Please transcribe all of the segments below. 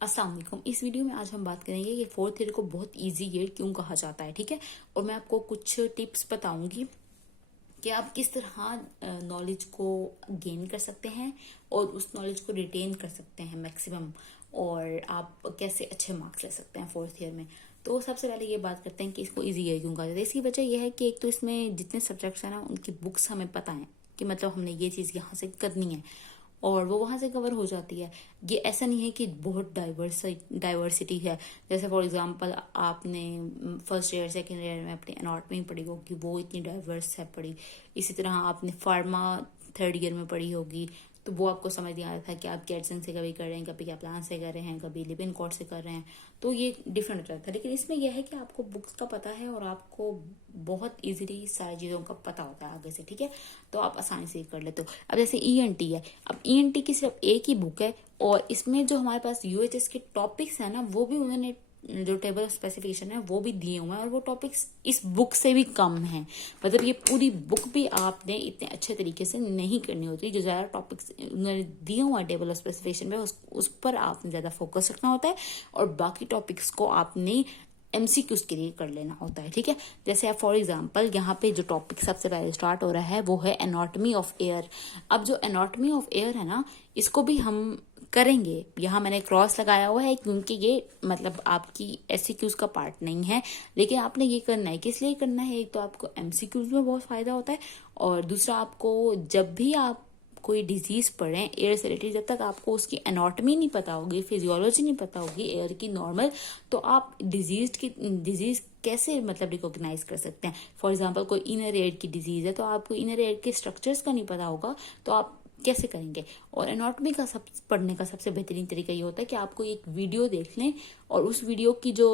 अस्सलाम वालेकुम। इस वीडियो में आज हम बात करेंगे कि फोर्थ ईयर को बहुत इजी ईयर क्यों कहा जाता है। ठीक है, और मैं आपको कुछ टिप्स बताऊंगी कि आप किस तरह नॉलेज को गेन कर सकते हैं और उस नॉलेज को रिटेन कर सकते हैं मैक्सिमम, और आप कैसे अच्छे मार्क्स ले सकते हैं फोर्थ ईयर में। तो सबसे पहले ये बात करते हैं कि इसको इजी ईयर क्यों कहा जाता है। इसकी वजह यह है कि एक तो इसमें जितने सब्जेक्ट्स हैं ना, उनकी बुक्स हमें पता है कि मतलब हमने ये चीज़ यहाँ से करनी है और वो वहां से कवर हो जाती है। ये ऐसा नहीं है कि बहुत डाइवर्सिटी है। जैसे फॉर एग्जांपल आपने फर्स्ट ईयर सेकेंड ईयर में अपनी एनाटॉमी पढ़ी होगी, वो इतनी डाइवर्स है पढ़ी। इसी तरह आपने फार्मा थर्ड ईयर में पढ़ी होगी, तो वो आपको समझ नहीं आ रहा था कि आप कैटसन से कभी कर रहे हैं, कभी क्या प्लान से कर रहे हैं, कभी लिव इन कॉट से कर रहे हैं, तो ये डिफरेंट हो जाता है। लेकिन इसमें यह है कि आपको बुक्स का पता है और आपको बहुत इजीली सारी चीज़ों का पता होता है आगे से। ठीक है, तो आप आसानी से कर लेते हो। अब जैसे ईएनटी है, अब ईएनटी की सिर्फ एक ही बुक है और इसमें जो हमारे पास यूएचएस के टॉपिक्स है ना, वो भी उन्होंने जो टेबल ऑफ स्पेसिफिकेशन है वो भी दिए हुए हैं और वो टॉपिक्स इस बुक से भी कम है। मतलब ये पूरी बुक भी आपने इतने अच्छे तरीके से नहीं करनी होती। जो ज़्यादा टॉपिक्स उन्होंने दिए हुए हैं टेबल ऑफ स्पेसिफिकेशन में, उस पर आपने ज़्यादा फोकस रखना होता है और बाकी टॉपिक्स को आपने एमसीक्यूज के लिए कर लेना होता है। ठीक है, जैसे आप फॉर एग्जांपल यहाँ पे जो टॉपिक सबसे पहले स्टार्ट हो रहा है वो है एनाटॉमी ऑफ एयर। अब जो एनाटॉमी ऑफ एयर है ना, इसको भी हम करेंगे। यहाँ मैंने क्रॉस लगाया हुआ है क्योंकि ये मतलब आपकी एससीक्यूज का पार्ट नहीं है, लेकिन आपने ये करना है। किस लिए करना है? एक तो आपको एमसीक्यूज में बहुत फायदा होता है और दूसरा आपको जब भी आप कोई डिजीज पढ़ें एयर से रिलेटेड, जब तक आपको उसकी एनाटॉमी नहीं पता होगी, फिजियोलॉजी नहीं पता होगी एयर की नॉर्मल, तो आप डिजीज कैसे मतलब रिकॉग्नाइज कर सकते हैं। फॉर एग्जांपल कोई इनर एयर की डिजीज है तो आपको इनर एयर के स्ट्रक्चर्स का नहीं पता होगा, तो आप कैसे करेंगे। और एनाटॉमी का पढ़ने का सबसे बेहतरीन तरीका ये होता है कि आपको एक वीडियो देख लें और उस वीडियो की जो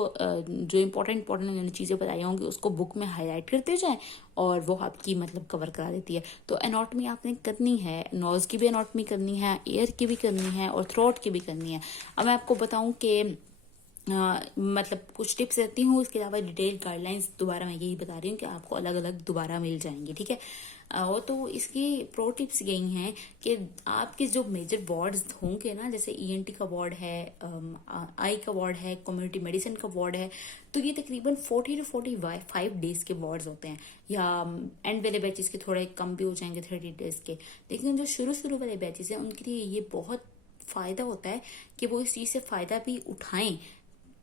इंपॉर्टेंट उन्होंने चीज़ें बताई होंगी उसको बुक में हाईलाइट करते जाएं और वो आपकी मतलब कवर करा देती है। तो एनाटॉमी आपने करनी है, नोज की भी एनाटॉमी करनी है, एयर की भी करनी है और थ्रोट की भी करनी है। अब मैं आपको बताऊं कि मतलब कुछ टिप्स देती हूँ, इसके अलावा डिटेल गाइडलाइंस दोबारा मैं यही बता रही हूँ कि आपको अलग अलग दोबारा मिल जाएंगी। ठीक है, और तो इसकी प्रो टिप्स यही हैं कि आपके जो मेजर वार्ड्स होंगे ना, जैसे ईएनटी का वार्ड है, आई का वार्ड है, कम्युनिटी मेडिसिन का वार्ड है, तो ये तकरीबन 40 to 45 डेज के वार्ड्स होते हैं, या एंड वाले बैचेस के थोड़े कम भी हो जाएंगे 30 डेज के। लेकिन जो शुरू वाले बैचेस हैं उनके लिए ये बहुत फायदा होता है कि वो इस चीज से फायदा भी उठाएं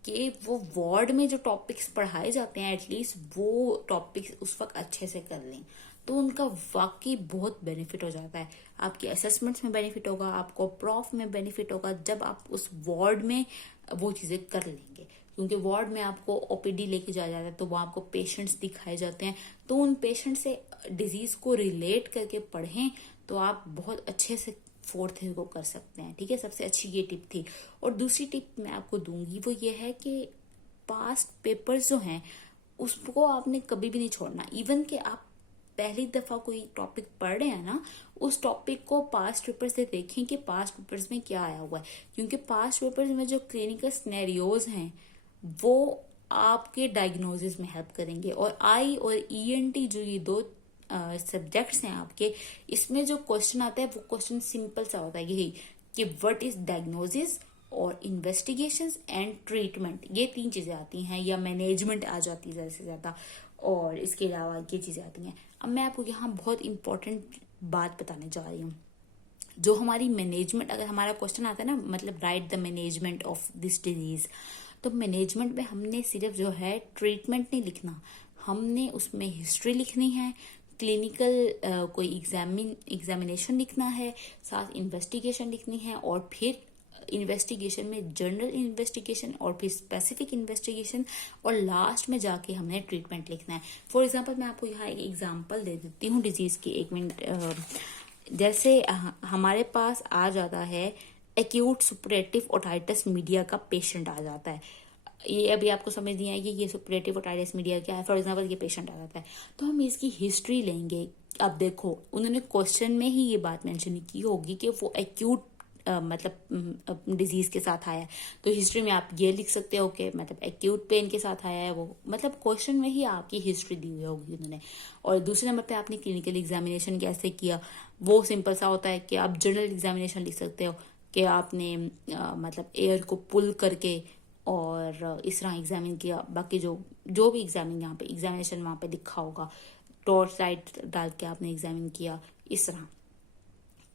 कि वो वार्ड में जो टॉपिक्स पढ़ाए जाते हैं एटलीस्ट वो टॉपिक्स उस वक्त अच्छे से कर लें, तो उनका वाकई बहुत बेनिफिट हो जाता है। आपके असेसमेंट्स में बेनिफिट होगा, आपको प्रॉफ में बेनिफिट होगा जब आप उस वार्ड में वो चीजें कर लेंगे। क्योंकि वार्ड में आपको ओपीडी लेके जाया जाता है तो वो आपको पेशेंट्स दिखाए जाते हैं, तो उन पेशेंट से डिजीज को रिलेट करके पढ़ें तो आप बहुत अच्छे से फोर्थ ईयर को कर सकते हैं। ठीक है, सबसे अच्छी ये टिप थी। और दूसरी टिप मैं आपको दूंगी वो ये है कि पास्ट पेपर्स जो हैं उसको आपने कभी भी नहीं छोड़ना। इवन कि आप पहली दफा कोई टॉपिक पढ़ रहे हैं ना, उस टॉपिक को पास्ट पेपर से देखें कि पास्ट पेपर्स में क्या आया हुआ है, क्योंकि पास्ट पेपर्स में जो क्लिनिकल सिनेरियोज हैं वो आपके डायग्नोसिस में हेल्प करेंगे। और आई और ईएनटी जो ये दो सब्जेक्ट्स हैं आपके, इसमें जो क्वेश्चन आता है वो क्वेश्चन सिंपल सा होता है यही कि व्हाट इज डायग्नोसिस और इन्वेस्टिगेशंस एंड ट्रीटमेंट, ये तीन चीजें आती हैं, या मैनेजमेंट आ जाती है ज्यादा से ज्यादा, और इसके अलावा ये चीजें आती हैं। अब मैं आपको यहाँ बहुत इंपॉर्टेंट बात बताने जा रही हूँ। जो हमारी मैनेजमेंट, अगर हमारा क्वेश्चन आता है ना, मतलब right the management of this disease, तो मैनेजमेंट में हमने सिर्फ जो है ट्रीटमेंट नहीं लिखना, हमने उसमें हिस्ट्री लिखनी है, क्लिनिकल कोई एग्जामिनेशन लिखना है, साथ इन्वेस्टिगेशन लिखनी है, और फिर इन्वेस्टिगेशन में जनरल इन्वेस्टिगेशन और फिर स्पेसिफिक इन्वेस्टिगेशन, और लास्ट में जाके हमने ट्रीटमेंट लिखना है। फॉर एग्जांपल मैं आपको यहाँ एक एग्जांपल दे देती हूँ डिजीज की, एक मिनट। जैसे हमारे पास आ जाता है एक्यूट सुपरेटिव ओटाइटिस मीडिया का पेशेंट आ जाता है। ये अभी आपको समझ नहीं आएगी ये सुपरेटिव ओटाइटिस मीडिया क्या है। फॉर एग्जांपल ये पेशेंट आ जाता है तो हम इसकी हिस्ट्री लेंगे। अब देखो उन्होंने क्वेश्चन में ही ये बात मेंशन की होगी कि वो एक्यूट मतलब डिजीज के साथ आया है, तो हिस्ट्री में आप ये लिख सकते हो कि मतलब एक्यूट पेन के साथ आया है वो, मतलब क्वेश्चन में ही आपकी हिस्ट्री दी हुई होगी उन्होंने। और दूसरे नंबर पे आपने क्लिनिकल एग्जामिनेशन कैसे किया, वो सिंपल सा होता है कि आप जनरल एग्जामिनेशन लिख सकते हो, कि आपने मतलब एयर को पुल करके और इस तरह एग्जामिन किया। बाकी जो भी एग्जामिन यहाँ पे एग्जामिनेशन वहाँ पे लिखा होगा, टॉर्च लाइट डाल के आपने एग्जामिन किया, इस तरह।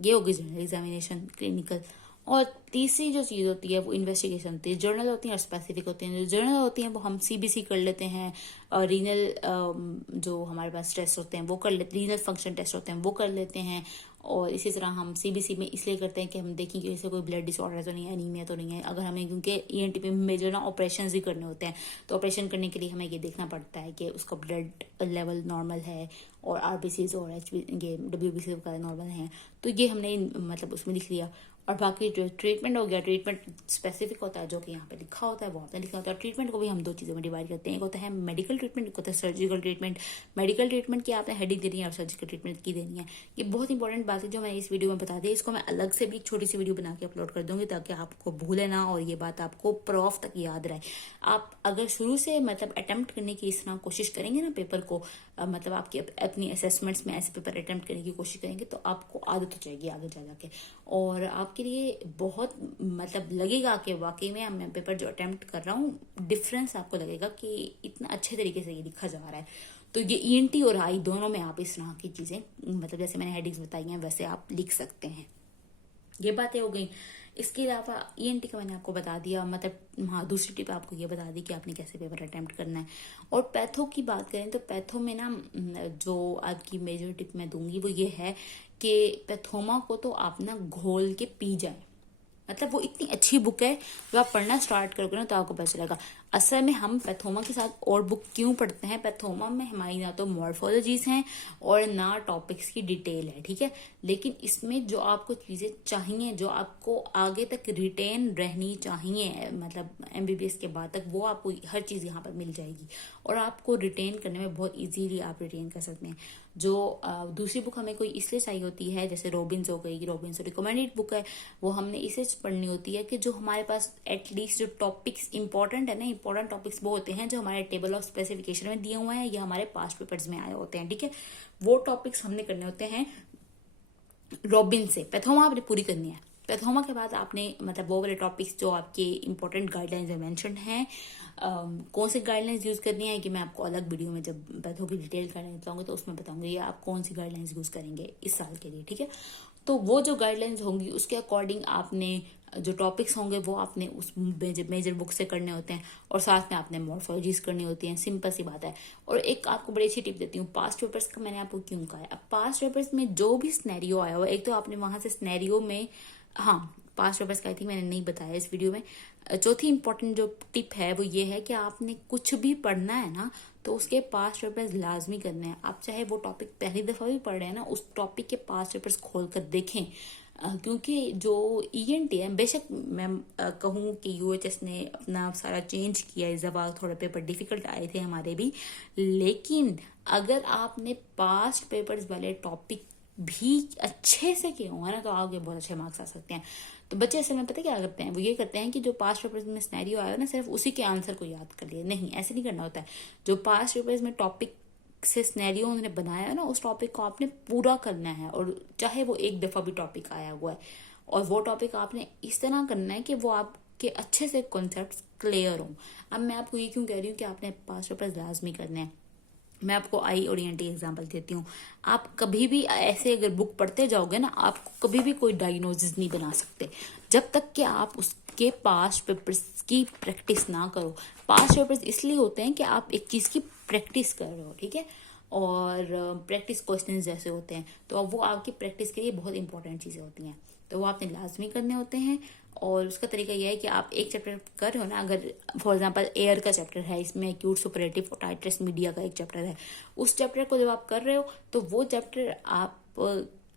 ये होगी जनरल एग्जामिनेशन, क्लिनिकल। और तीसरी जो चीज़ होती है वो इन्वेस्टिगेशन होती है। जर्नल होती है और स्पेसिफिक होती हैं। जो जर्नल होती हैं वो हम सीबीसी कर लेते हैं, और रीनल जो हमारे पास टेस्ट होते हैं वो कर लेते, रीनल फंक्शन टेस्ट होते हैं वो कर लेते हैं। और इसी तरह हम सीबीसी में इसलिए करते हैं कि हम देखें कि जैसे कोई ब्लड डिसऑर्डर तो नहीं है, एनीमिया तो नहीं है। अगर हमें, क्योंकि ईएनटी पे मेजर ना ऑपरेशन भी करने होते हैं, तो ऑपरेशन करने के लिए हमें ये देखना पड़ता है कि उसका ब्लड लेवल नॉर्मल है और आरबीसीज और ये डब्ल्यूबीसी वगैरह नॉर्मल हैं। तो ये हमने मतलब उसमें लिख लिया। और बाकी जो ट्रीटमेंट हो गया, ट्रीटमेंट स्पेसिफिक होता है जो कि यहाँ पे लिखा होता है वो आपने लिखा होता है। ट्रीटमेंट को भी हम दो चीज़ों में डिवाइड करते हैं, एक होता है मेडिकल ट्रीटमेंट, एक होता है सर्जिकल ट्रीटमेंट। मेडिकल ट्रीटमेंट की आपने हेडिंग देनी है और सर्जिकल ट्रीटमेंट की देनी है। ये बहुत इंपॉर्टेंट बात है जो मैंने इस वीडियो में बता दी। इसको मैं अलग से भी एक छोटी सी वीडियो बना के अपलोड कर दूंगी ताकि आपको भूले ना और ये बात आपको प्रॉफ तक याद रहे। आप अगर शुरू से मतलब अटेम्प्ट करने की इस तरह कोशिश करेंगे ना पेपर को, मतलब आपकी अपनी असेसमेंट्स में ऐसे पेपर अटेम्प्ट करने की कोशिश करेंगे तो आपको आदत हो जाएगी आगे जा के, और आपके लिए बहुत मतलब लगेगा कि वाकई में मैं पेपर जो अटेम्प्ट कर रहा हूँ, डिफरेंस आपको लगेगा कि इतना अच्छे तरीके से ये लिखा जा रहा है। तो ये ईएनटी और आई दोनों में आप इस तरह की चीज़ें, मतलब जैसे मैंने हेडिंग्स बताई हैं वैसे आप लिख सकते हैं। ये बातें हो गई। इसके अलावा ईएनटी का मैंने आपको बता दिया, मतलब हाँ दूसरी टिप आपको ये बता दी कि आपने कैसे पेपर अटेम्प्ट करना है। और पैथो की बात करें तो पैथो में ना जो आपकी मेजर टिप मैं दूंगी वो ये है कि पैथोमा को तो आप ना घोल के पी जाए। मतलब वो इतनी अच्छी बुक है, जब आप पढ़ना स्टार्ट करोगे ना तो आपको पता चलेगा। असल में हम पैथोमा के साथ और बुक क्यों पढ़ते हैं, पैथोमा में हमारी ना तो मॉर्फोलॉजीज हैं और ना टॉपिक्स की डिटेल है, ठीक है। लेकिन इसमें जो आपको चीजें चाहिए, जो आपको आगे तक रिटेन रहनी चाहिए, मतलब एमबीबीएस के बाद तक, वो आपको हर चीज यहाँ पर मिल जाएगी और आपको रिटेन करने में बहुत इजीली आप रिटेन कर सकते हैं। जो दूसरी बुक हमें कोई इसलिए चाहिए होती है, जैसे रॉबिन्स हो गई, रॉबिन्स रिकमेंडेड बुक है, वो हमने इसे पढ़नी होती है कि जो हमारे पास एटलीस्ट जो टॉपिक्स इंपॉर्टेंट है ना, इंपॉर्टेंट टॉपिक्स वो होते हैं जो हमारे टेबल ऑफ स्पेसिफिकेशन में दिए हुए हैं या हमारे पास्ट पेपर्स में आए होते हैं, ठीक है। वो टॉपिक्स हमने करने होते हैं रॉबिन से। पैथोमा आपने पूरी करनी है। पैथोमा के बाद आपने मतलब वो वाले टॉपिक्स जो आपके इंपॉर्टेंट गाइडलाइंस में मेंशन हैं, कौन सी गाइडलाइंस यूज करनी है कि मैं आपको अलग वीडियो में जब पैथो की डिटेल गाइडलाइंस बताऊंगी तो उसमें बताऊंगी आप कौन सी गाइडलाइंस यूज करेंगे इस साल के लिए, ठीक है। तो वो जो गाइडलाइंस होंगी उसके अकॉर्डिंग आपने जो टॉपिक्स होंगे वो आपने उस मेजर बुक से करने होते हैं और साथ में आपने मॉर्फोलॉजीज करनी होती हैं। सिंपल सी बात है। और एक आपको बड़ी अच्छी टिप देती हूँ, पास्ट पेपर्स का मैंने आपको क्यों कहा है। अब पास्ट पेपर्स में जो भी सिनेरियो आया हुआ, एक तो आपने वहां से सिनेरियो में, हाँ पास्ट पेपर्स का आई थिंक मैंने नहीं बताया इस वीडियो में। चौथी इंपॉर्टेंट जो टिप है वो ये है कि आपने कुछ भी पढ़ना है ना तो उसके पास्ट पेपर्स लाजमी करने हैं। आप चाहे वो टॉपिक पहली दफा भी पढ़ रहे हैं ना, उस टॉपिक के पास्ट पेपर्स खोल कर देखें, क्योंकि जो ईएनटी है, बेशक मैं कहूँ कि यूएचएस ने अपना सारा चेंज किया, इस दफा थोड़े पेपर डिफिकल्ट आए थे हमारे भी, लेकिन अगर आपने पास्ट पेपर्स वाले टॉपिक भी अच्छे से किए होंगे ना तो आगे बहुत अच्छे मार्क्स आ सकते हैं। तो बच्चे असल में पता क्या करते हैं, वो ये करते हैं कि जो पास्ट पेपर्स में सिनेरियो आया ना सिर्फ उसी के आंसर को याद कर लिए। नहीं, ऐसे नहीं करना होता है। जो पास्ट पेपर्स में टॉपिक से सिनेरियो उन्होंने बनाया है ना, उस टॉपिक को आपने पूरा करना है, और चाहे वो एक दफा भी टॉपिक आया हुआ है, और वो टॉपिक आपने इस तरह करना है कि वो आपके अच्छे से कॉन्सेप्ट क्लियर हों। अब मैं आपको ये क्यों कह रही हूँ कि आपने पास्ट पेपर्स लाजमी करने हैं। मैं आपको आई और एनटी एग्जाम्पल देती हूँ। आप कभी भी ऐसे अगर बुक पढ़ते जाओगे ना, आपको कभी भी कोई डायग्नोसिस नहीं बना सकते जब तक कि आप उसके पास्ट पेपर्स की प्रैक्टिस ना करो। पास्ट पेपर्स इसलिए होते हैं कि आप एक चीज़ की प्रैक्टिस कर रहे हो, ठीक है, और प्रैक्टिस क्वेश्चंस जैसे होते हैं, तो वो आपकी प्रैक्टिस के लिए बहुत इंपॉर्टेंट चीज़ें होती हैं, तो वो आपने लाजमी करने होते हैं। और उसका तरीका यह है कि आप एक चैप्टर कर रहे हो ना, अगर फॉर एग्जांपल एयर का चैप्टर है, इसमें एक्यूट सुपरेटिव टाइट्रस मीडिया का एक चैप्टर है, उस चैप्टर को जब आप कर रहे हो तो वो चैप्टर आप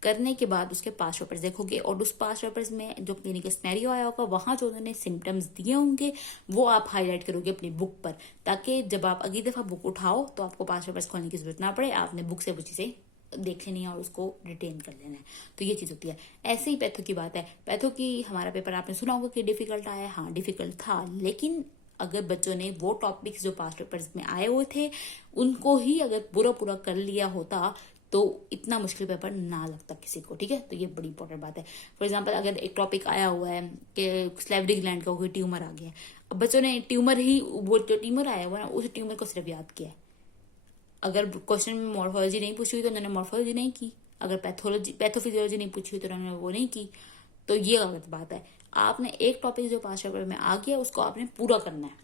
करने के बाद उसके पास्ट पेपर्स देखोगे, और उस पास्ट पेपर्स में जो क्लिनिकल सिनेरियो आया होगा, वहां जो उन्होंने सिम्टम्स दिए होंगे वो आप हाईलाइट करोगे अपनी बुक पर, ताकि जब आप अगली दफा बुक उठाओ तो आपको पास्ट पेपर्स खोलने की जरूरत ना पड़े, आपने बुक से वो चीजें देख लेनी है और उसको रिटेन कर लेना है। तो ये चीज होती है। ऐसे ही पैथो की बात है। पैथो की हमारा पेपर आपने सुना होगा कि डिफिकल्ट आया, हाँ डिफिकल्ट था, लेकिन अगर बच्चों ने वो टॉपिक्स जो पास्ट पेपर्स में आए हुए थे उनको ही अगर पूरा पूरा कर लिया होता तो इतना मुश्किल पेपर ना लगता किसी को, ठीक है। तो ये बड़ी इंपॉर्टेंट बात है। फॉर एग्जाम्पल अगर एक टॉपिक आया हुआ है कि स्लेवरी ग्लैंड का कोई ट्यूमर आ गया है, अब बच्चों ने ट्यूमर ही, वो जो ट्यूमर आया हुआ है ना, उस ट्यूमर को सिर्फ याद किया है। अगर क्वेश्चन में मॉर्फोलॉजी नहीं पूछी हुई तो उन्होंने मॉर्फोलॉजी नहीं की, अगर पैथोफिजियोलॉजी नहीं पूछी हुई तो उन्होंने वो नहीं की। तो ये गलत बात है। आपने एक टॉपिक जो पास पेपर में आ गया उसको आपने पूरा करना है,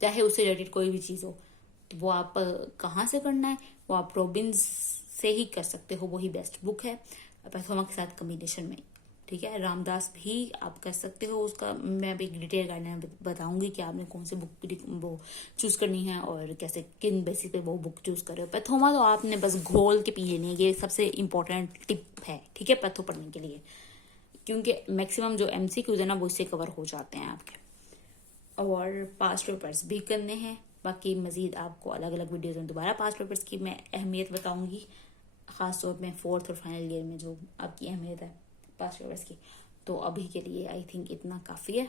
चाहे उससे रिलेटेड कोई भी चीज हो। तो वो आप कहाँ से करना है, वो आप रॉबिन्स से ही कर सकते हो, वही बेस्ट बुक है पैथोमा के साथ कम्बिनेशन में, ठीक है। रामदास भी आप कर सकते हो, उसका मैं अभी एक डिटेल गाइडलाइन बताऊंगी कि आपने कौन सी बुक वो चूज करनी है और कैसे किन बेसिस पे वो बुक चूज कर रहे हो। पैथोमा तो आपने बस घोल के पी लेनी है, ये सबसे इंपॉर्टेंट टिप है, ठीक है, पैथो पढ़ने के लिए, क्योंकि मैक्सिमम जो एमसीक्यूज है ना वो इससे कवर हो जाते हैं आपके। और पास्ट पेपर्स भी करने हैं, बाकी मजीद आपको अलग अलग वीडियोज में दोबारा पास्ट पेपर्स की मैं अहमियत बताऊंगी, खासतौर में 4th और फाइनल ईयर में जो आपकी अहमियत है पास्ट पेपर्स की। तो अभी के लिए आई थिंक इतना काफ़ी है।